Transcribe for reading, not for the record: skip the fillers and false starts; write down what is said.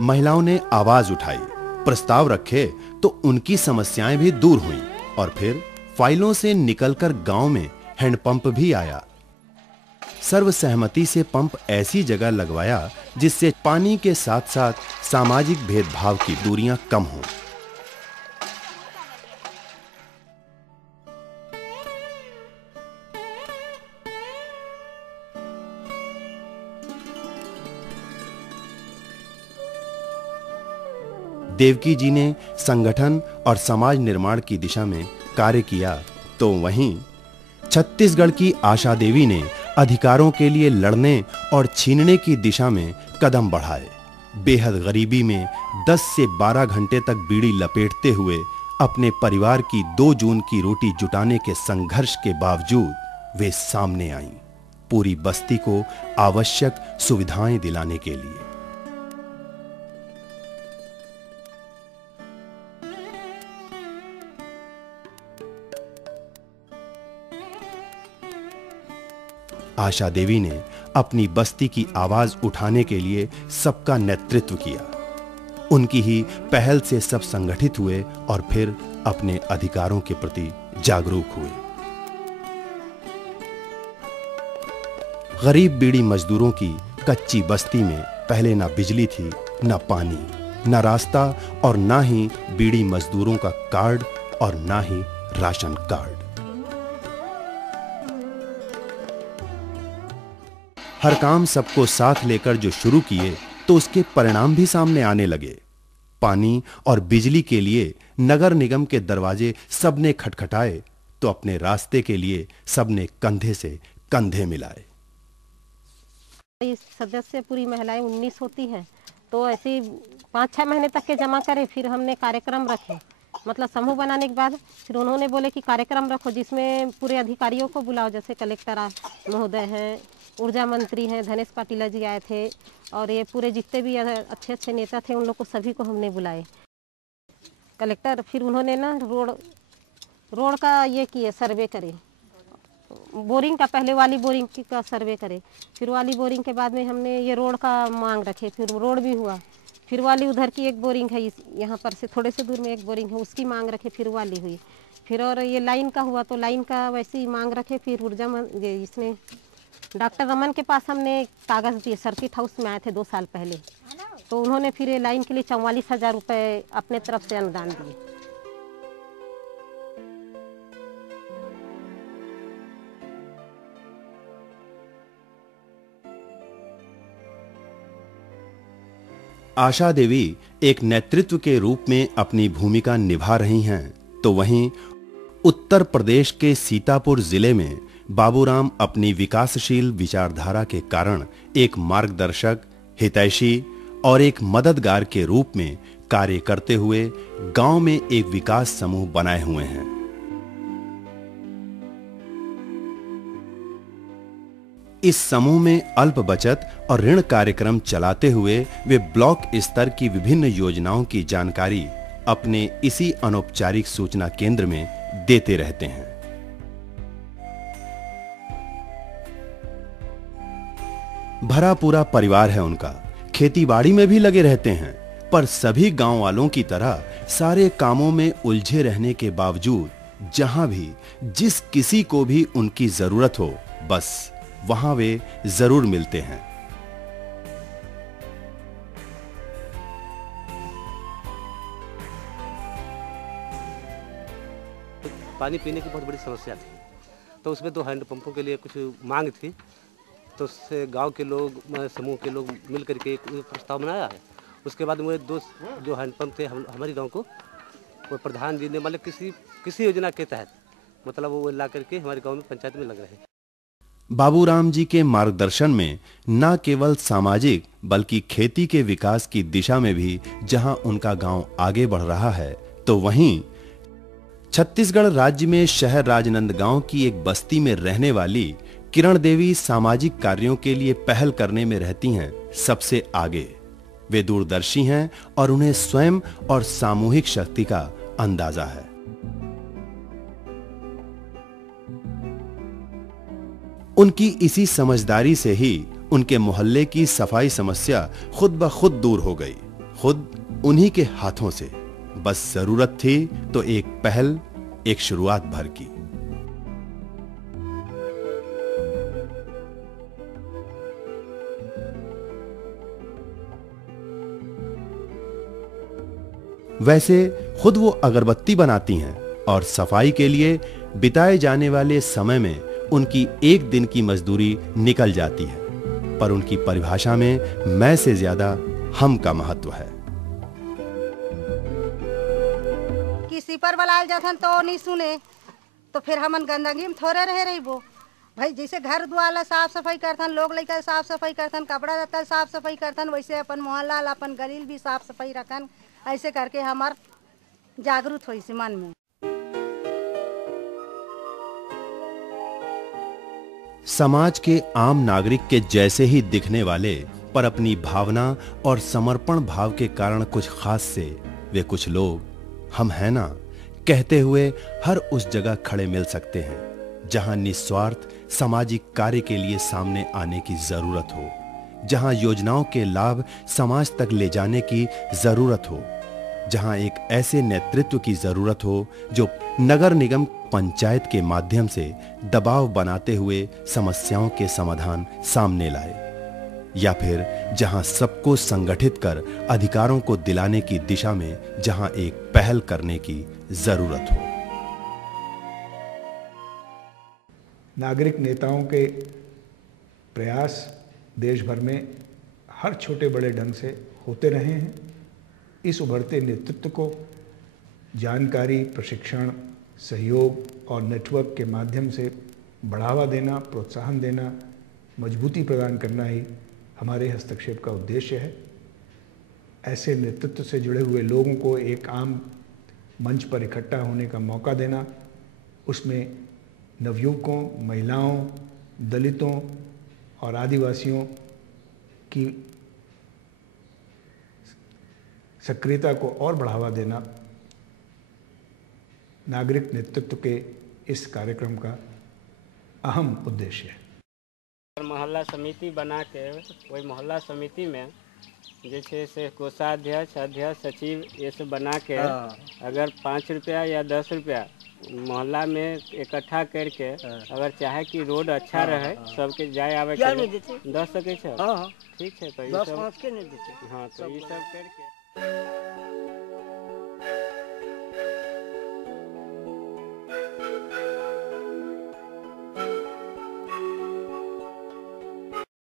महिलाओं ने आवाज उठाई, प्रस्ताव रखे तो उनकी समस्याएं भी दूर हुईं और फिर फाइलों से निकलकर गांव में हैंडपंप भी आया। सर्वसहमति से पंप ऐसी जगह लगवाया जिससे पानी के साथ-साथ सामाजिक भेदभाव की दूरियां कम हों। देवकी जी ने संगठन और समाज निर्माण की दिशा में कार्य किया, तो वहीं छत्तीसगढ़ की आशा देवी ने अधिकारों के लिए लड़ने और छीनने की दिशा में कदम बढ़ाए। बेहद गरीबी में 10 से 12 घंटे तक बीड़ी लपेटते हुए अपने परिवार की 2 जून की रोटी जुटाने के संघर्ष के बावजूद वे सामने आईं, पूरी बस्ती को आवश्यक सुविधाएं दिलाने के लिए। आशा देवी ने अपनी बस्ती की आवाज उठाने के लिए सबका नेतृत्व किया। उनकी ही पहल से सब संगठित हुए और फिर अपने अधिकारों के प्रति जागरूक हुए। गरीब बीड़ी मजदूरों की कच्ची बस्ती में पहले ना बिजली थी, ना पानी, ना रास्ता और ना ही बीड़ी मजदूरों का कार्ड और ना ही राशन कार्ड। हर काम सबको साथ लेकर जो शुरू किए तो उसके परिणाम भी सामने आने लगे। पानी और बिजली के लिए नगर निगम के दरवाजे सबने खटखटाए तो अपने रास्ते के लिए सबने कंधे से कंधे मिलाए। सदस्य पूरी महिलाएं 19 होती हैं, तो ऐसे 5-6 महीने तक के जमा करे। फिर हमने कार्यक्रम रखे, मतलब समूह बनाने के बाद फिर उन्होंने बोले कि कार्यक्रम रखो जिसमें पूरे अधिकारियों को बुलाओ, जैसे कलेक्टर महोदय हैं, ऊर्जा मंत्री हैं, धनेश पाटिल जी आए थे और ये पूरे जितने भी अच्छे अच्छे नेता थे उन लोग को सभी को हमने बुलाए। कलेक्टर फिर उन्होंने ना रोड का ये किए, सर्वे करे, बोरिंग का पहले वाली बोरिंग का सर्वे करे, फिर वाली बोरिंग के बाद में हमने ये रोड का मांग रखे, फिर रोड भी हुआ। फिर वाली उधर की एक बोरिंग है, यहाँ पर से थोड़े से दूर में एक बोरिंग है, उसकी मांग रखे, फिर वाली हुई। फिर और ये लाइन का हुआ तो लाइन का वैसे ही मांग रखे। फिर ऊर्जा इसने डॉक्टर रमन के पास हमने कागज़ दिए, सर्किट हाउस में आए थे 2 साल पहले, तो उन्होंने फिर ये लाइन के लिए 44,000 रुपये अपने तरफ से अनुदान दिए। आशा देवी एक नेतृत्व के रूप में अपनी भूमिका निभा रही हैं, तो वहीं उत्तर प्रदेश के सीतापुर जिले में बाबूराम अपनी विकासशील विचारधारा के कारण एक मार्गदर्शक, हितैषी और एक मददगार के रूप में कार्य करते हुए गांव में एक विकास समूह बनाए हुए हैं। इस समूह में अल्प बचत और ऋण कार्यक्रम चलाते हुए वे ब्लॉक स्तर की विभिन्न योजनाओं की जानकारी अपने इसी अनौपचारिक सूचना केंद्र में देते रहते हैं। भरा पूरा परिवार है उनका, खेतीबाड़ी में भी लगे रहते हैं, पर सभी गांव वालों की तरह सारे कामों में उलझे रहने के बावजूद जहां भी जिस किसी को भी उनकी जरूरत हो, बस वहां वे जरूर मिलते हैं। पानी पीने की बहुत बड़ी समस्या थी, तो उसमें 2 हैंडपंपों के लिए कुछ मांग थी, तो उससे गांव के लोग, समूह के लोग मिल करके एक प्रस्ताव बनाया है। उसके बाद में 2 जो हैंडपंप थे हमारे गांव को वो प्रधान जी ने मतलब किसी योजना के तहत मतलब वो ला करके हमारे गांव में पंचायत में लग रहे हैं। बाबूराम जी के मार्गदर्शन में न केवल सामाजिक बल्कि खेती के विकास की दिशा में भी जहां उनका गांव आगे बढ़ रहा है, तो वहीं छत्तीसगढ़ राज्य में शहर राजनांदगांव की एक बस्ती में रहने वाली किरण देवी सामाजिक कार्यों के लिए पहल करने में रहती हैं सबसे आगे। वे दूरदर्शी हैं और उन्हें स्वयं और सामूहिक शक्ति का अंदाजा है। उनकी इसी समझदारी से ही उनके मोहल्ले की सफाई समस्या खुद ब खुद दूर हो गई। खुद उन्हीं के हाथों से। बस जरूरत थी तो एक पहल, एक शुरुआत भर की। वैसे खुद वो अगरबत्ती बनाती हैं और सफाई के लिए बिताए जाने वाले समय में उनकी एक दिन की मजदूरी निकल जाती है, पर उनकी परिभाषा में मैं से ज्यादा हम का महत्व है। किसी पर बलाल जथन तो नहीं सुने तो फिर हमन गंदगी में थोड़े रहे रही वो भाई। जैसे घर द्वार साफ सफाई करथन, लोग लइका साफ सफाई करथन, कपड़ा लत्ता साफ सफाई करथन, वैसे अपन मोहल्ला अपन गलील भी साफ सफाई रखन। ऐसे करके हमार जागरूक होई मन में। समाज के आम नागरिक के जैसे ही दिखने वाले, पर अपनी भावना और समर्पण भाव के कारण कुछ खास से वे कुछ लोग हम हैं ना कहते हुए हर उस जगह खड़े मिल सकते हैं जहां निस्वार्थ सामाजिक कार्य के लिए सामने आने की जरूरत हो, जहां योजनाओं के लाभ समाज तक ले जाने की जरूरत हो, जहां एक ऐसे नेतृत्व की जरूरत हो जो नगर निगम पंचायत के माध्यम से दबाव बनाते हुए समस्याओं के समाधान सामने लाए, या फिर जहां सबको संगठित कर अधिकारों को दिलाने की दिशा में जहां एक पहल करने की जरूरत हो। नागरिक नेताओं के प्रयास देश भर में हर छोटे बड़े ढंग से होते रहे हैं। इस उभरते नेतृत्व को जानकारी, प्रशिक्षण, सहयोग और नेटवर्क के माध्यम से बढ़ावा देना, प्रोत्साहन देना, मजबूती प्रदान करना ही हमारे हस्तक्षेप का उद्देश्य है। ऐसे नेतृत्व से जुड़े हुए लोगों को एक आम मंच पर इकट्ठा होने का मौका देना, उसमें नवयुवकों, महिलाओं, दलितों और आदिवासियों की सक्रियता को और बढ़ावा देना नागरिक नेतृत्व के इस कार्यक्रम का अहम उद्देश्य है। मोहल्ला समिति बना के वही मोहल्ला समिति में जैसे से कोषाध्यक्ष, अध्यक्ष, सचिव ये सब बना के अगर 5 रुपया या 10 रुपया मोहल्ला में इकट्ठा करके अगर चाहे कि रोड अच्छा रहे, सबके जाए आवे के दे सके। ठीक है, तो ये सब हाँ, तो ये सब करके